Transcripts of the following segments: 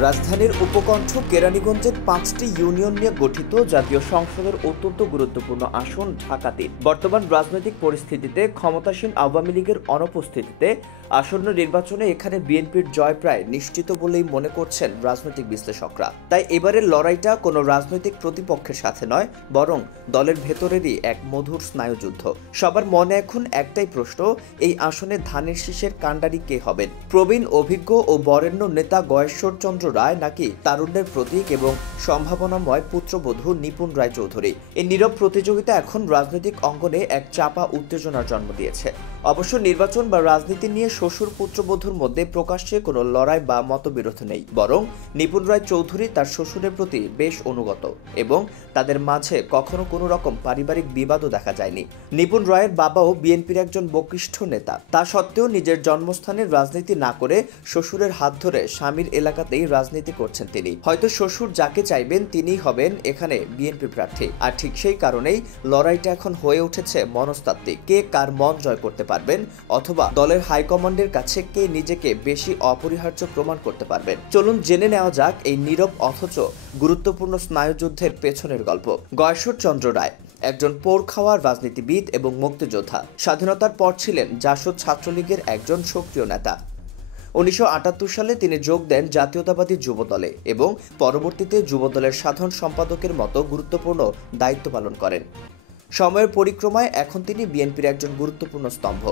রাজধানীর উপকণ্ঠ কেরানীগঞ্জের ৫টি ইউনিয়ন নিয়ে গঠিত জাতীয় সংসদের অত্যন্ত গুরুত্বপূর্ণ আসন ঢাকা ৩। বর্তমান রাজনৈতিক পরিস্থিতিতে ক্ষমতাসীন আওয়ামী লীগের অনুপস্থিতিতে আসন্ন নির্বাচনে এখানে বিএনপির জয় প্রায় নিশ্চিত বলেই মনে করছেন রাজনৈতিক বিশ্লেষকরা। তাই এবারের লড়াইটা কোনো রাজনৈতিক প্রতিপক্ষের সাথে নয়, বরং দলের ভেতরেরই এক মধুর স্নায়ুযুদ্ধ। সবার মনে এখন একটাই প্রশ্ন, এই আসনে ধানের শীষের কাণ্ডারি কে হবেন? প্রবীণ, অভিজ্ঞ ও বরেণ্য নেতা গয়েশ্বর চন্দ্র রায়, নাকি তারুণ্যের প্রতীক এবং সম্ভাবনাময় পুত্রবধূ নিপুণ রায় চৌধুরী? এই নীরব প্রতিযোগিতা এখন রাজনৈতিক অঙ্গনে এক চাপা উত্তেজনার জন্ম দিয়েছে। অবশ্য নির্বাচন বা রাজনীতি নিয়ে শ্বশুর পুত্রবধূর মধ্যে প্রকাশ্যে কোনো লড়াই বা মতবিরোধ নেই, বরং নিপুণ রায় চৌধুরী তার শ্বশুরের প্রতি বেশ অনুগত এবং তাদের মাঝে কখনো কোনো রকম পারিবারিক বিবাদও দেখা যায়নি। নিপুণ রায়ের বাবাও বিএনপির একজন বলিষ্ঠ নেতা। তা সত্ত্বেও নিজের জন্মস্থানের রাজনীতি না করে শ্বশুরের হাত ধরে স্বামীর এলাকাতেই রাজনীতি করছেন তিনি। হয়তো শ্বশুর যাকে চাইবেন তিনিই হবেন এখানে বিএনপি প্রার্থী। আর ঠিক সেই কারণেই লড়াইটা এখন হয়ে উঠেছে মনস্তাত্ত্বিক। কে কার মন জয় করতে পারবেন, অথবা দলের হাইকমান্ডের কাছে কে নিজেকে বেশি অপরিহার্য প্রমাণ করতে পারবেন। চলুন জেনে নেওয়া যাক এই নীরব অথচ গুরুত্বপূর্ণ স্নায়ুযুদ্ধের পেছনের গল্প। গয়েশ্বর চন্দ্র রায় একজন পোড় খাওয়ার রাজনীতিবিদ এবং মুক্তিযোদ্ধা। স্বাধীনতার পর ছিলেন জাসদ ছাত্রলীগের একজন সক্রিয় নেতা। ১৯৭৮ সালে তিনি যোগ দেন জাতীয়তাবাদী যুবদলে এবং পরবর্তীতে যুবদলের সাধারণ সম্পাদকের মতো গুরুত্বপূর্ণ দায়িত্ব পালন করেন। সময়ের পরিক্রমায় এখন তিনি বিএনপির একজন গুরুত্বপূর্ণ স্তম্ভ।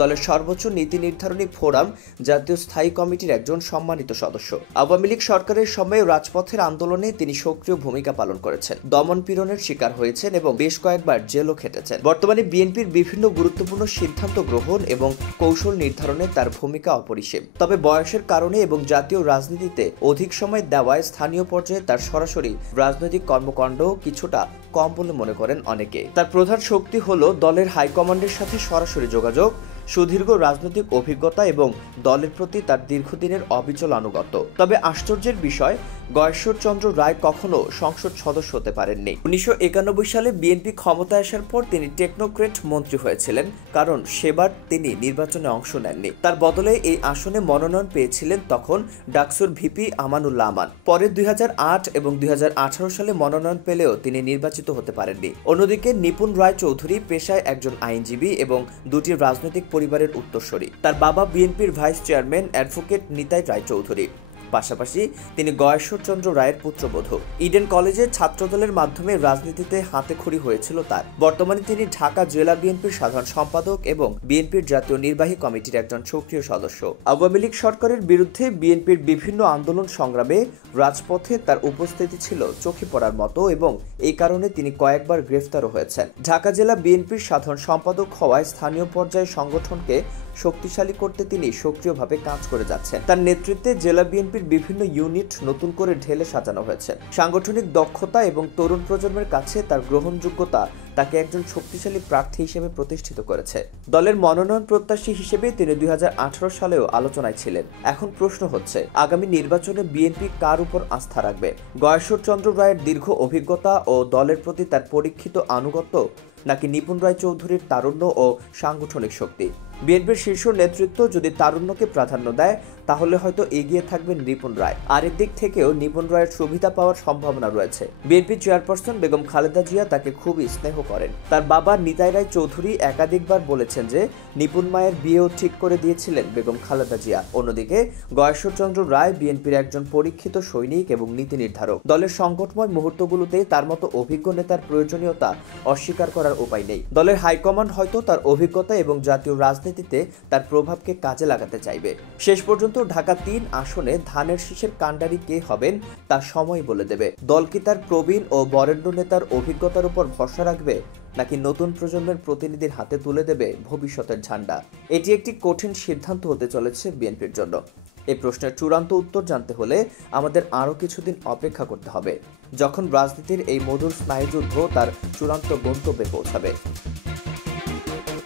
দলের সর্বোচ্চ নীতি নির্ধারণী ফোরাম জাতীয় স্থায়ী কমিটির একজন সম্মানিত সদস্য। আওয়ামী লীগ সরকারের সময়ে রাজপথের আন্দোলনে তিনি সক্রিয় ভূমিকা পালন করেছেন, দমন পীড়নের শিকার হয়েছেন এবং বেশ কয়েকবার জেলও খেটেছেন। বর্তমানে বিএনপির বিভিন্ন গুরুত্বপূর্ণ সিদ্ধান্ত গ্রহণ এবং কৌশল নির্ধারণে তার ভূমিকা অপরিসীম। তবে বয়সের কারণে এবং জাতীয় রাজনীতিতে অধিক সময় দেওয়ায় স্থানীয় পর্যায়ে তার সরাসরি রাজনৈতিক কর্মকাণ্ড কিছুটা কম বলে মনে করেন অনেকে। তার প্রধান শক্তি হল দলের হাইকমান্ডের সাথে সরাসরি যোগাযোগ, সুদীর্ঘ রাজনৈতিক অভিজ্ঞতা এবং দলের প্রতি তার দীর্ঘদিনের অবিচল আনুগত্য। তবে আশ্চর্যের বিষয়, গয়েশ্বর চন্দ্র রায় কখনো সংসদ সদস্য হতে পারেননি। ১৯৯১ সালে বিএনপি ক্ষমতায় আসার পর তিনি টেকনোক্রেট মন্ত্রী হয়েছিলেন, কারণ সেবার তিনি নির্বাচনে অংশ নেননি। তার বদলে এই আসনে মনোনয়ন পেয়েছিলেন তখন ডাকসুর ভিপি আমানুল্লাহ আমান। পরে ২০০৮ এবং ২০১৮ সালে মনোনয়ন পেলেও তিনি নির্বাচিত হতে পারেননি। অন্যদিকে নিপুণ রায় চৌধুরী পেশায় একজন আইনজীবী এবং দুটি রাজনৈতিক পরিবারের উত্তরসূরি। তার বাবা বিএনপির ভাইস চেয়ারম্যান অ্যাডভোকেট নিতাই রায় চৌধুরী। পাশাপাশি তিনি গয়েশ্বর চন্দ্র রায়ের পুত্রবধূ। ইডেন কলেজে ছাত্রদলের মাধ্যমে রাজনীতিতে হাতেখড়ি হয়েছিল তার। বর্তমানে তিনি ঢাকা জেলা বিএনপির সাধারণ সম্পাদক এবং বিএনপির জাতীয় নির্বাহী কমিটির একজন সক্রিয় সদস্য। আওয়ামী লীগ সরকারের বিরুদ্ধে বিএনপির বিভিন্ন আন্দোলন সংগ্রামে রাজপথে তার উপস্থিতি ছিল চোখে পড়ার মতো এবং এই কারণে তিনি কয়েকবার গ্রেফতারও হয়েছেন। ঢাকা জেলা বিএনপির সাধারণ সম্পাদক হওয়ায় স্থানীয় পর্যায়ে সংগঠনকে শক্তিশালী করতে তিনি সক্রিয়ভাবে কাজ করে যাচ্ছেন। তার নেতৃত্বে জেলা বিএনপির বিভিন্ন ইউনিট নতুন করে ঢেলে সাজানো হয়েছে। সাংগঠনিক দক্ষতা এবং তরুণ প্রজন্মের কাছে তার গ্রহণযোগ্যতা তাকে একজন শক্তিশালী প্রার্থী হিসেবে প্রতিষ্ঠিত করেছে। দলের মনোনয়ন প্রত্যাশী হিসেবে তিনি ২০১৮ সালেও আলোচনায় ছিলেন। এখন প্রশ্ন হচ্ছে, আগামী নির্বাচনে বিএনপি কার উপর আস্থা রাখবে? গয়েশ্বর চন্দ্র রায়ের দীর্ঘ অভিজ্ঞতা ও দলের প্রতি তার পরীক্ষিত আনুগত্য, নাকি নিপুণ রায় চৌধুরীর তারুণ্য ও সাংগঠনিক শক্তি? বিএনপির শীর্ষ নেতৃত্ব যদি তারুণ্যকে প্রাধান্য দেয় তাহলে হয়তো এগিয়ে থাকবেন নিপুণ রায়। আরেক দিক থেকেও নিপুণ রায়ের সুবিধা পাওয়ার সম্ভাবনা রয়েছে। বিএনপি চেয়ারপারসন বেগম খালেদা জিয়া তাকে খুবই স্নেহ করেন। তার বাবা নিতাই রায় চৌধুরী একাধিকবার বলেছেন যে নিপুণ মায়ের বিয়েও ঠিক করে দিয়েছিলেন বেগম খালেদা জিয়া। অন্যদিকে গয়েশ্বর চন্দ্র রায় বিএনপির একজন পরীক্ষিত সৈনিক এবং নীতি নির্ধারক। দলের সংকটময় মুহূর্তগুলোতে তার মতো অভিজ্ঞ নেতার প্রয়োজনীয়তা অস্বীকার করার উপায় নেই। দলের হাইকমান্ড হয়তো তার অভিজ্ঞতা এবং জাতীয় রাজনীতিতে তার প্রভাবকে কাজে লাগাতে চাইবে। শেষ পর্যন্ত ঢাকা ৩ আসনে ধানের শীষের কাণ্ডারি কে হবেন তা সময় বলে দেবে। দল কি তার প্রবীণ ও বরেণ্য নেতার অভিজ্ঞতার উপর ভরসা রাখবে, নাকি নতুন প্রজন্মের প্রতিনিধির হাতে তুলে দেবে ভবিষ্যতের ঝান্ডা? এটি একটি কঠিন সিদ্ধান্ত হতে চলেছে বিএনপির জন্য। এই প্রশ্নের চূড়ান্ত উত্তর জানতে হলে আমাদের আরও কিছুদিন অপেক্ষা করতে হবে, যখন রাজনীতির এই মধুর স্নায়ুযুদ্ধ তার চূড়ান্ত গন্তব্যে পৌঁছাবে।